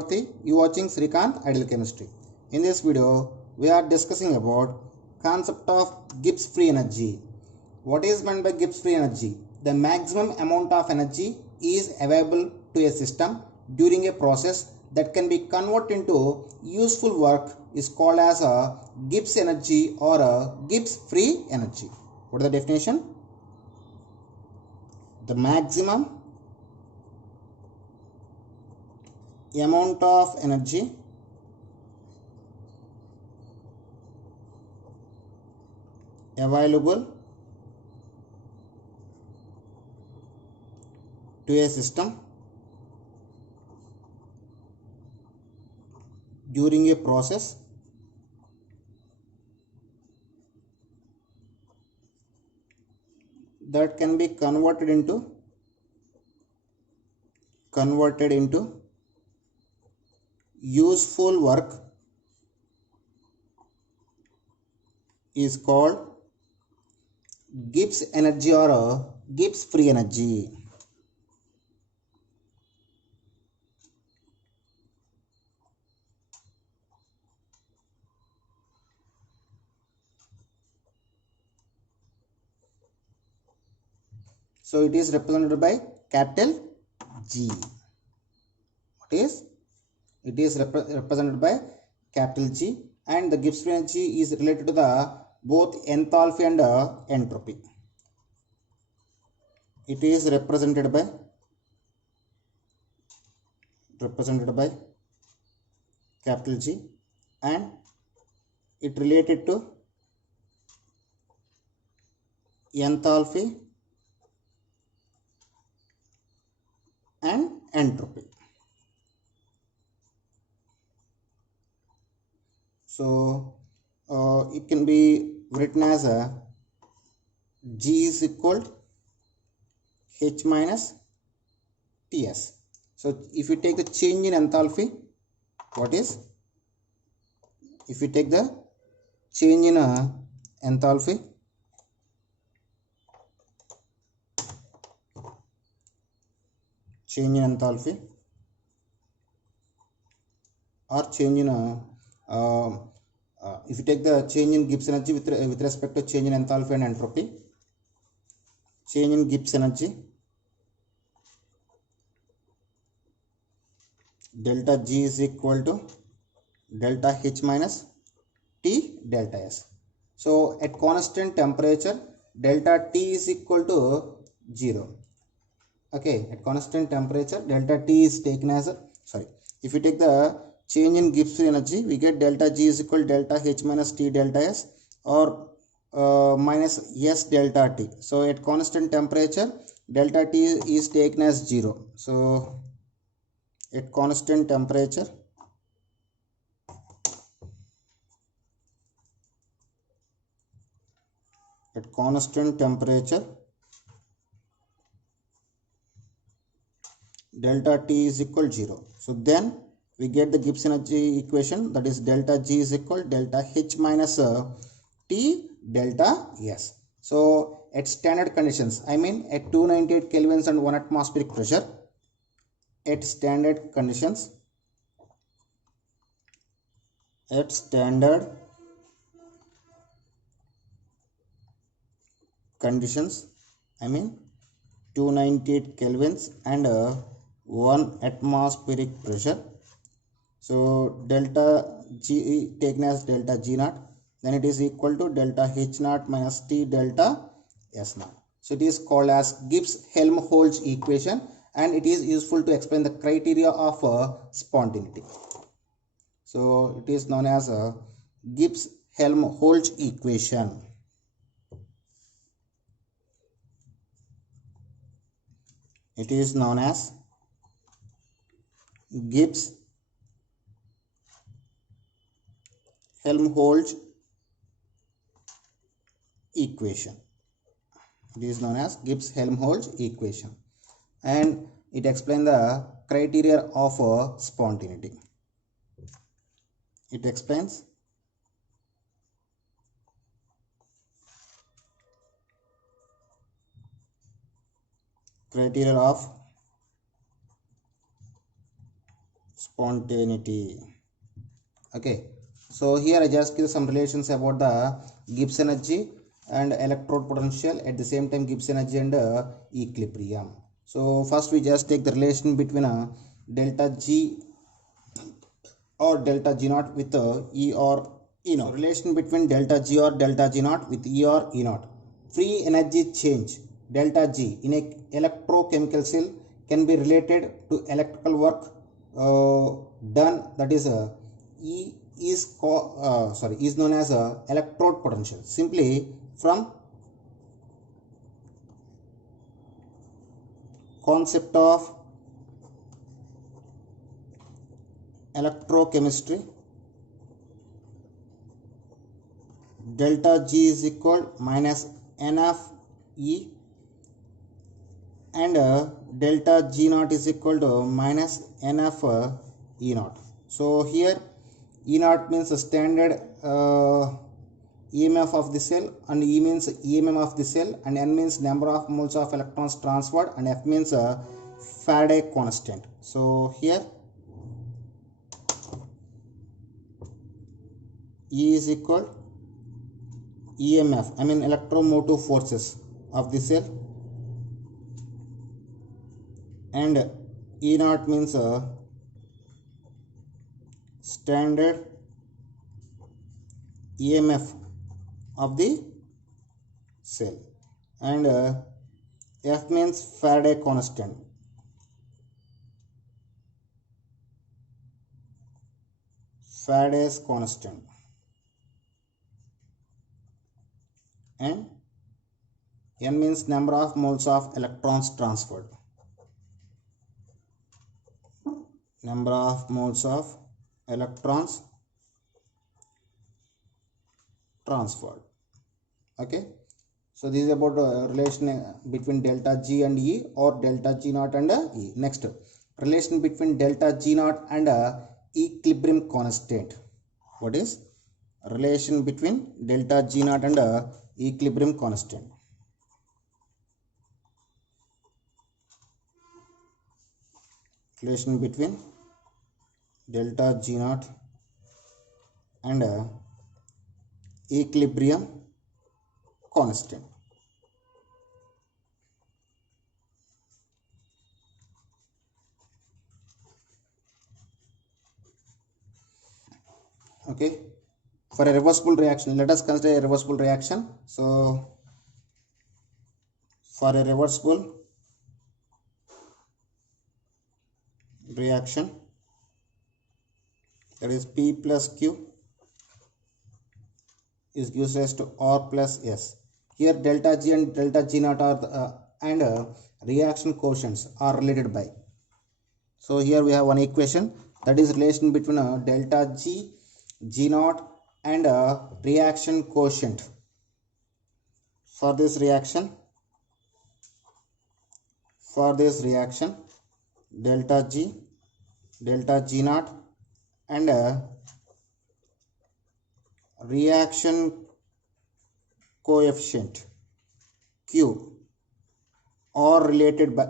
Chakravarti. You watching Srikanth Ideal Chemistry. In this video, we are discussing about concept of Gibbs free energy. What is meant by Gibbs free energy? The maximum amount of energy is available to a system during a process that can be converted into useful work is called as a Gibbs energy or a Gibbs free energy. What is the definition? The maximum amount of energy available to a system during a process that can be converted into useful work is called Gibbs energy or a Gibbs free energy. So it is represented by capital G. What is? It is represented by capital G, and the Gibbs free energy is related to the both enthalpy and entropy. It is represented by capital G, and it related to enthalpy and entropy. So it can be written as a G is equal to H minus Ts. So if you take the change in enthalpy, what is? If you take the change in enthalpy, or change in if you take the change in Gibbs energy with respect to change in enthalpy and entropy, change in Gibbs energy, delta G is equal to delta H minus T delta S. So at constant temperature, delta T is equal to 0. Okay, at constant temperature, delta T is taken as if you take the change in Gibbs free energy, we get delta G is equal to delta H minus T delta S or minus S delta T. So at constant temperature, delta T is taken as 0. So at constant temperature, delta T is equal to 0. So then we get the Gibbs energy equation, that is delta G is equal to delta H minus T delta S. So at standard conditions, I mean at 298 kelvins and 1 atmospheric pressure, at standard conditions, I mean 298 kelvins and 1 atmospheric pressure. So delta G taken as delta G naught, then it is equal to delta H naught minus T delta S naught. So it is called as Gibbs-Helmholtz equation, and it is useful to explain the criteria of spontaneity. So it is known as a Gibbs-Helmholtz equation. It is known as Gibbs-Helmholtz equation. It is known as Gibbs-Helmholtz equation, and it explains the criteria of spontaneity. It explains criteria of spontaneity. Okay, so here I just give some relations about the Gibbs energy and electrode potential, at the same time Gibbs energy and equilibrium. So first we just take the relation between delta G or delta G naught with E or E naught. Relation between delta G or delta G naught with E or E naught. Free energy change delta G in a electrochemical cell can be related to electrical work done, that is E is known as electrode potential. Simply from concept of electrochemistry, delta G is equal minus NF E and delta G naught is equal to minus NF E naught. So here E naught means standard EMF of the cell, and E means EMM of the cell, and N means number of moles of electrons transferred, and F means Faraday constant. So here E is equal EMF, I mean electromotive forces of the cell, and E naught means standard EMF of the cell, and F means Faraday constant. Faraday's constant, and N means number of moles of electrons transferred. Number of moles of electrons transferred. Okay, so this is about relation between delta G and E or delta G naught and E. Next, relation between delta G naught and equilibrium constant. What is relation between delta G naught and equilibrium constant? Relation between delta G naught and equilibrium constant. Okay, for a reversible reaction, let us consider a reversible reaction. So for a reversible reaction, that is P plus Q is gives rise to R plus S. Here delta G and delta G naught are reaction quotients are related by. So here we have one equation, that is relation between delta G, G naught and reaction quotient. For this reaction, delta G naught and reaction coefficient Q are related by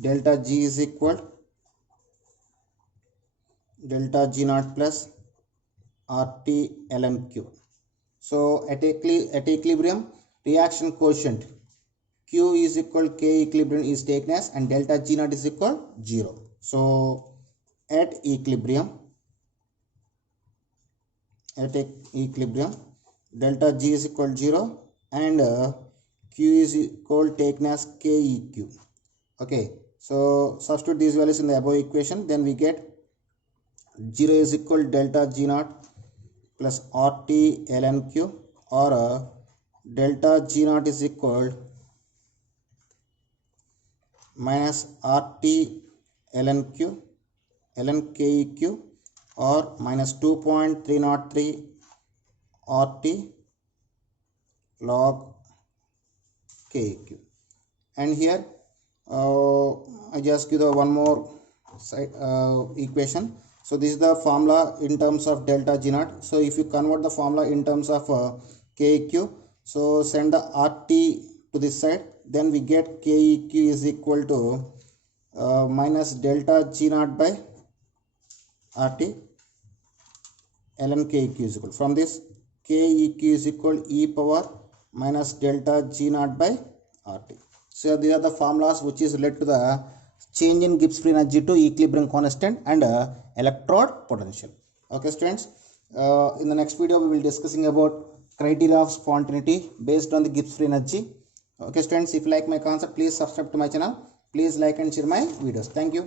delta G is equal delta G naught plus RT ln Q. So at equilibrium, reaction quotient Q is equal K equilibrium is taken as, and delta G naught is equal 0. So at equilibrium, delta G is equal 0 and Q is equal taken as KEQ. Okay, so substitute these values in the above equation, then we get 0 is equal delta G naught plus RT ln Q, or delta G naught is equal minus RT ln Q ln KEQ, or minus 2.303 RT log KEQ. And here I just give the one more side equation. So this is the formula in terms of delta G naught. So if you convert the formula in terms of KEQ, So send the RT to this side, then we get KEQ is equal to minus delta G naught by RT ln KEQ is equal. From this, KEQ is equal e power minus delta G naught by RT. So these are the formulas which is related to the change in Gibbs free energy to equilibrium constant and electrode potential. Okay students, in the next video we will discussing about criteria of spontaneity based on the Gibbs free energy. Okay students, if you like my concept, please subscribe to my channel. Please like and share my videos. Thank you.